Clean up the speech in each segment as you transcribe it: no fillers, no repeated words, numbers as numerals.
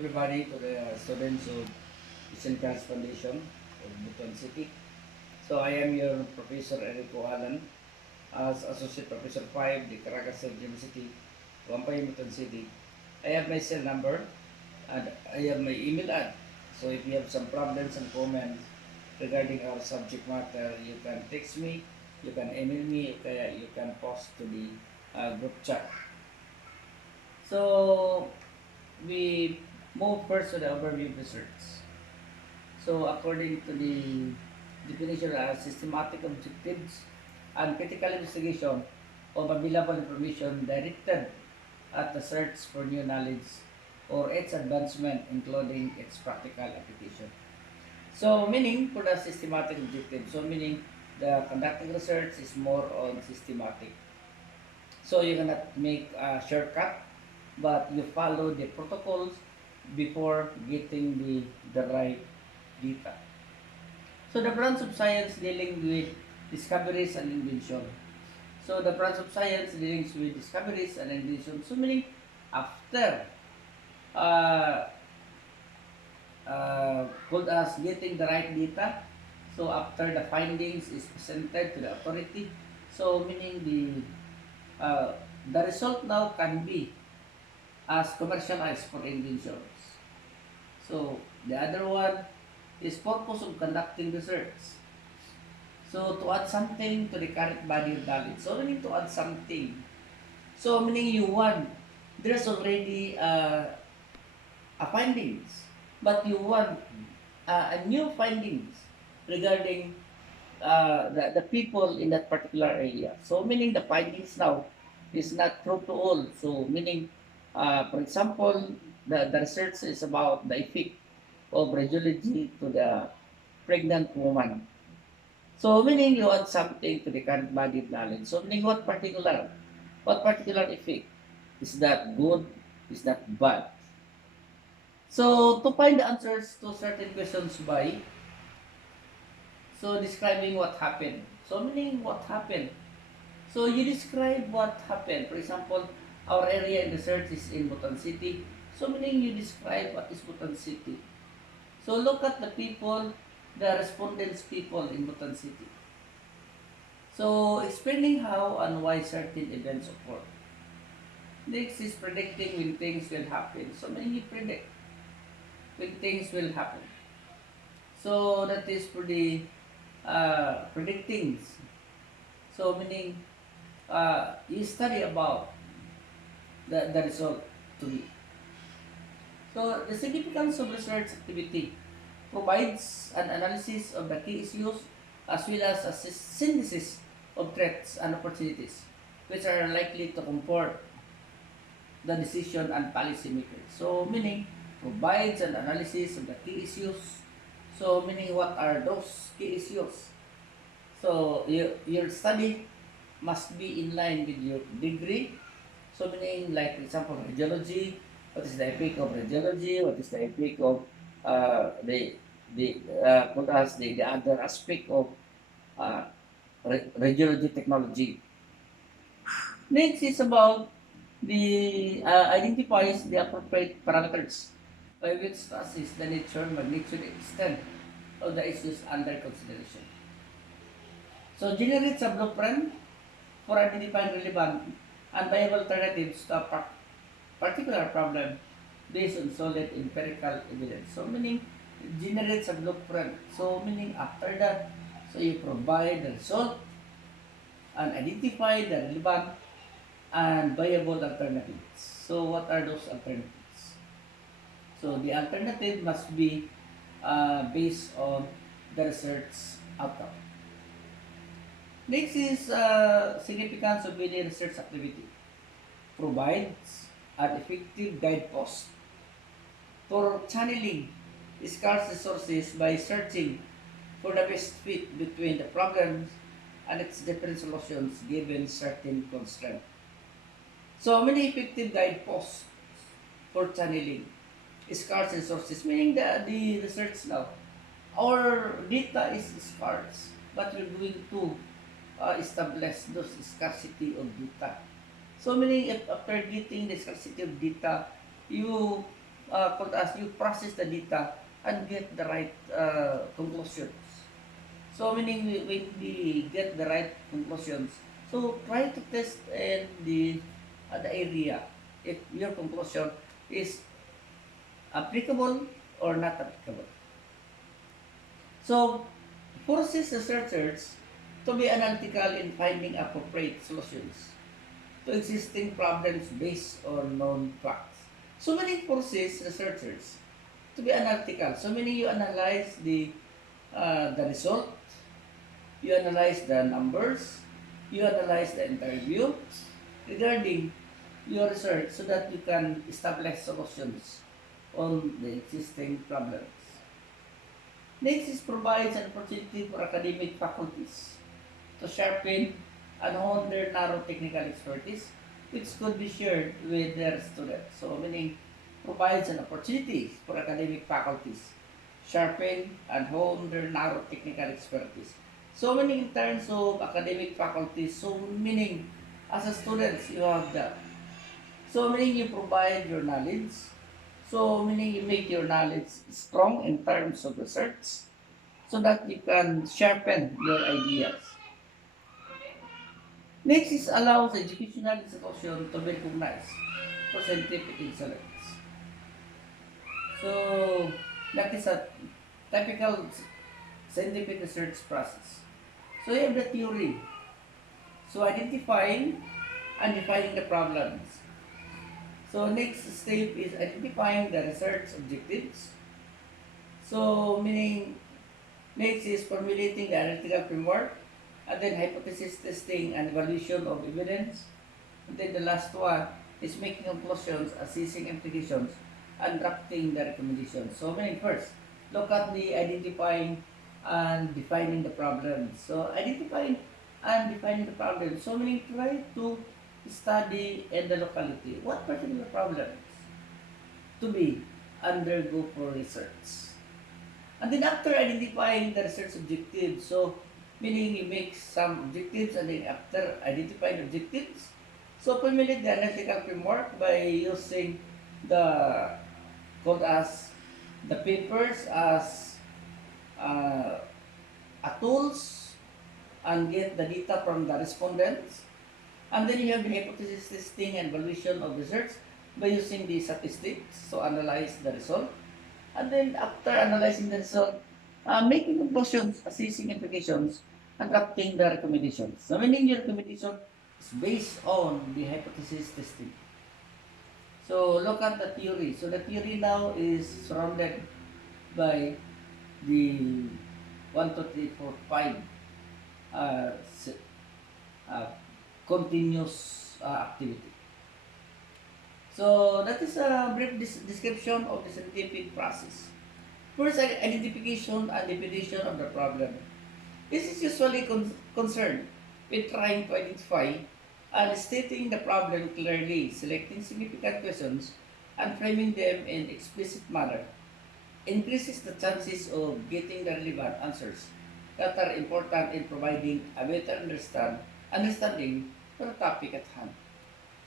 Everybody to the students of Eastern Trans Foundation of Butuan City. So I am your Professor Erico Alan as Associate Professor 5, the Caracas University, Wampay, Butuan City. I have my cell number and I have my email ad. So if you have some problems and comments regarding our subject matter, you can text me, you can email me, okay, you can post to the group chat. So we move first to the overview research. So according to the definition as systematic objectives and critical investigation of available information directed at the search for new knowledge or its advancement including its practical application. So meaning for the systematic objective, so meaning the conducting research is more on systematic. So you cannot make a shortcut, but you follow the protocols before getting the right data. So the branch of science dealing with discoveries and invention. So the branch of science dealing with discoveries and invention. So meaning after uh, called as getting the right data. So after the findings is presented to the authority. So meaning the result now can be as commercialized for inventions. So the other one is purpose of conducting research. So to add something to the current body of knowledge. So we need to add something. So meaning you want, there's already a findings, but you want a new findings regarding the people in that particular area. So meaning the findings now is not true to all. So meaning, for example, the research is about the effect of radiology to the pregnant woman. So meaning you add something to the current body of knowledge. So meaning what particular effect? Is that good? Is that bad? So to find the answers to certain questions by describing what happened. So meaning what happened. So you describe what happened. For example, our area in research is in Butuan City. So meaning you describe what is Butuan City. So look at the people, the respondents people in Butuan City. So explaining how and why certain events occur. Next is predicting when things will happen. So meaning you predict when things will happen. So that is for the predicting. So meaning you study about the result to be. So the significance of research activity provides an analysis of the key issues as well as a synthesis of threats and opportunities which are likely to comfort the decision and policy makers. So meaning provides an analysis of the key issues. So meaning what are those key issues? So your study must be in line with your degree. So meaning like for example radiology, what is the epic of radiology, what is the epic of what else the other aspect of uh, radiology technology. Next is about the identifies the appropriate parameters by which to assess the nature, magnitude, extent of the issues under consideration. So generates a blueprint for identifying relevant and viable alternatives to a particular problem based on solid empirical evidence. So meaning it generates a blueprint. So meaning after that, so you provide the result and identify the relevant and viable alternatives. So what are those alternatives? So the alternative must be based on the research outcome. Next is significance of any research activity. Provides an effective guidepost for channeling scarce resources by searching for the best fit between the problems and its different solutions given certain constraint. So many effective guideposts for channeling scarce resources, meaning the research now. Our data is scarce, but we're going to establish those scarcity of data. So meaning if after getting the scarcity of data, you called as you process the data and get the right conclusions. So meaning when we get the right conclusions, so try to test in the area if your conclusion is applicable or not applicable. So forces researchers to be analytical in finding appropriate solutions to existing problems based on known facts. So many forces researchers to be analytical. So many you analyze the result, you analyze the numbers, you analyze the interview regarding your research so that you can establish solutions on the existing problems. Next is provides an opportunity for academic faculties to sharpen and hone their narrow technical expertise, which could be shared with their students. So, meaning provides an opportunity for academic faculties sharpen and hone their narrow technical expertise. So, meaning in terms of academic faculties, so meaning as a student you have that. So, meaning you provide your knowledge. So, meaning you make your knowledge strong in terms of research so that you can sharpen your ideas. Next is allows educational institution to be recognized for scientific excellence. So that is a typical scientific research process. So you have the theory. So identifying and defining the problems. So next step is identifying the research objectives. So meaning next is formulating the analytical framework, and then hypothesis testing and evaluation of evidence. And then the last one is making conclusions, assessing implications, and drafting the recommendations. So meaning first, look at the identifying and defining the problems. So identifying and defining the problems. So meaning try to study in the locality what particular problems to be undergo for research. And then after identifying the research objectives, so meaning you make some objectives and then after identifying objectives, so formulate the analytical framework by using the called as the papers as a tools and get the data from the respondents. And then you have the hypothesis testing and evaluation of research by using the statistics to analyze the result. And then after analyzing the result, making conclusions, assessing implications, and drafting the recommendations. So meaning your recommendation is based on the hypothesis testing. So look at the theory. So the theory now is surrounded by the 1, 2, 3, 4, 5 uh, continuous activity. So that is a brief description of the scientific process. First, identification and definition of the problem. This is usually concerned with trying to identify and stating the problem clearly, selecting significant questions, and framing them in explicit manner. Increases the chances of getting the relevant answers that are important in providing a better understanding for the topic at hand.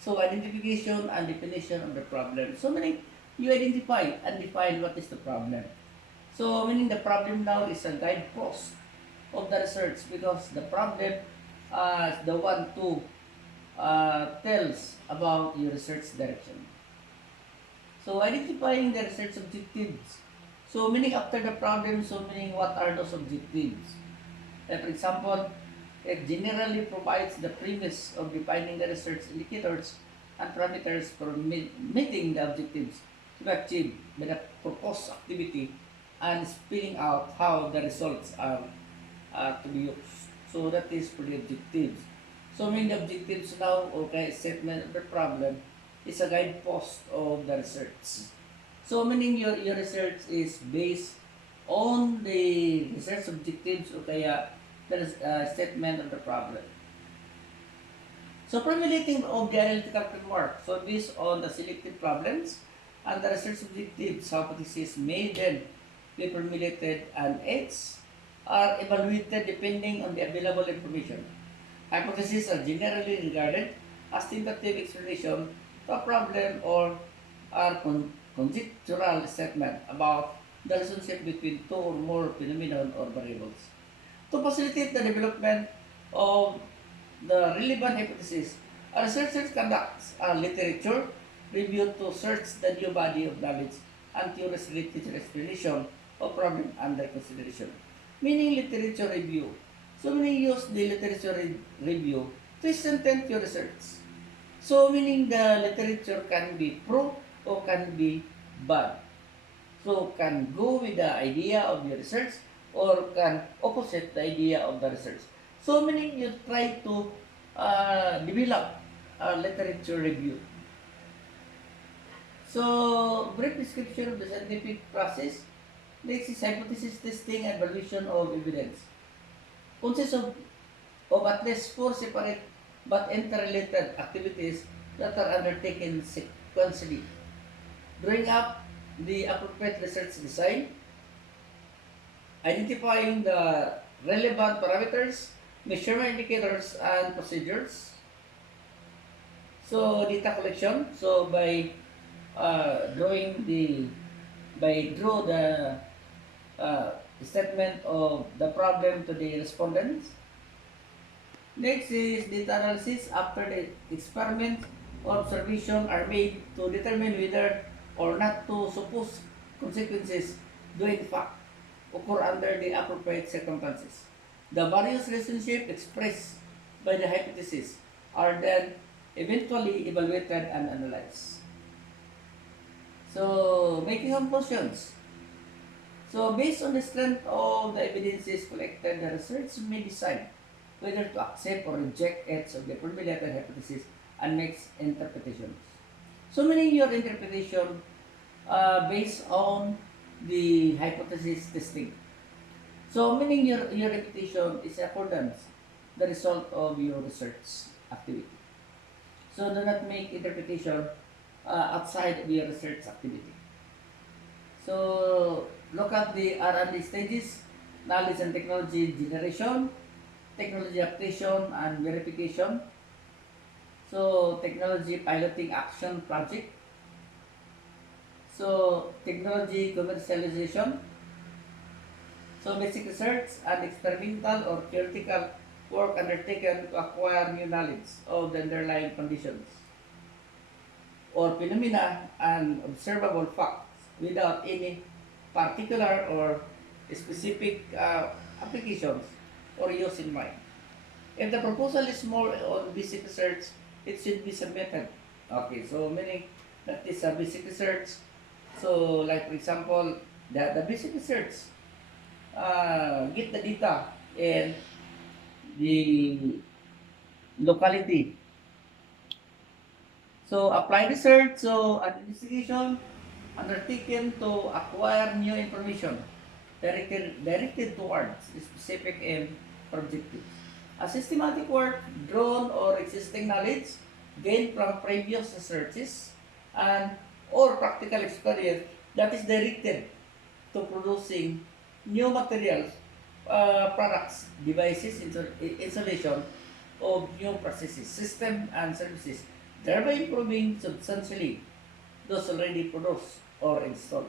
So identification and definition of the problem. So meaning you identify and define what is the problem. So meaning the problem now is a guidepost of the research because the problem is the one to tells about your research direction. So identifying the research objectives. So meaning after the problem, so meaning what are those objectives? For example, it generally provides the premise of defining the research indicators and parameters for meeting the objectives to be achieved by the proposed activity and spelling out how the results are to be used. So that is for the objectives. So meaning the objectives now, okay, statement of the problem is a guidepost of the research. So meaning your research is based on the research objectives o kaya the statement of the problem. So formulating of the analytical framework. So based on the selected problems and the research objectives, hypotheses may then be formulated and its are evaluated depending on the available information. Hypotheses are generally regarded as tentative explanation to a problem or are conjectural statement about the relationship between two or more phenomena or variables. To facilitate the development of the relevant hypothesis, a researcher conducts a literature review to search the new body of knowledge and theories related to the explanation of problem under consideration. Meaning literature review. So meaning use the literature review to strengthen your research. So meaning the literature can be pro or can be bad. So can go with the idea of your research or can opposite the idea of the research. So meaning you try to develop a literature review. So brief description of the scientific process. Next is hypothesis testing and evaluation of evidence. Consists of at least four separate but interrelated activities that are undertaken sequentially. Drawing up the appropriate research design, identifying the relevant parameters, measurement indicators, and procedures. So data collection. So by draw the statement of the problem to the respondents. Next is data analysis after the experiment or observation are made to determine whether or not to suppose consequences do in fact occur under the appropriate circumstances. The various relationships expressed by the hypothesis are then eventually evaluated and analyzed. So, making conclusions. So, based on the strength of the evidences collected, the research may decide whether to accept or reject each of the formulated hypothesis and makes interpretations. So, meaning your interpretation based on the hypothesis testing. So, meaning your interpretation is accordance the result of your research activity. So, do not make interpretation outside of your research activity. So, look at the R&D stages, knowledge and technology generation, technology application and verification. So, technology piloting action project. So, technology commercialization. So, basic research and experimental or theoretical work undertaken to acquire new knowledge of the underlying conditions or phenomena and observable facts without any particular or specific applications or use in mind. If the proposal is more on basic research, it should be submitted. Okay, so meaning that is a basic research. So, like for example, the basic research, get the data and the locality. So, apply research, so an investigation undertaken to acquire new information directed towards specific aim or objectives. A systematic work drawn or existing knowledge gained from previous researches and or practical experience that is directed to producing new materials, products, devices, installation of new processes, system, and services, thereby improving substantially those already produced or installed.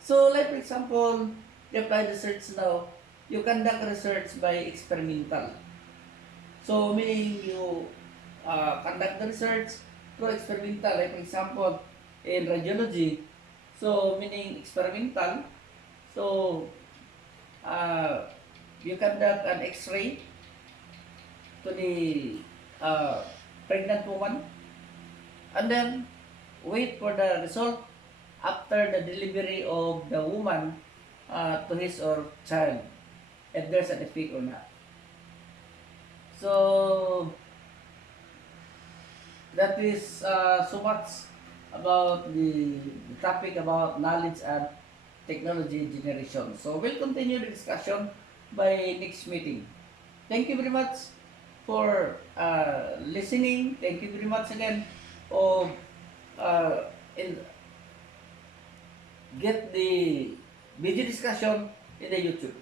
So, like for example, the applied research now, you conduct research by experimental. So, meaning you conduct the research through experimental, like for example, in radiology. So, meaning experimental. So, uh, you conduct an X-ray to the pregnant woman and then wait for the result after the delivery of the woman to his or child, if there's an effect or not. So, that is so much about the topic about knowledge and technology generation. So, we'll continue the discussion by next meeting. Thank you very much for listening. Thank you very much again for in get the video discussion in the YouTube.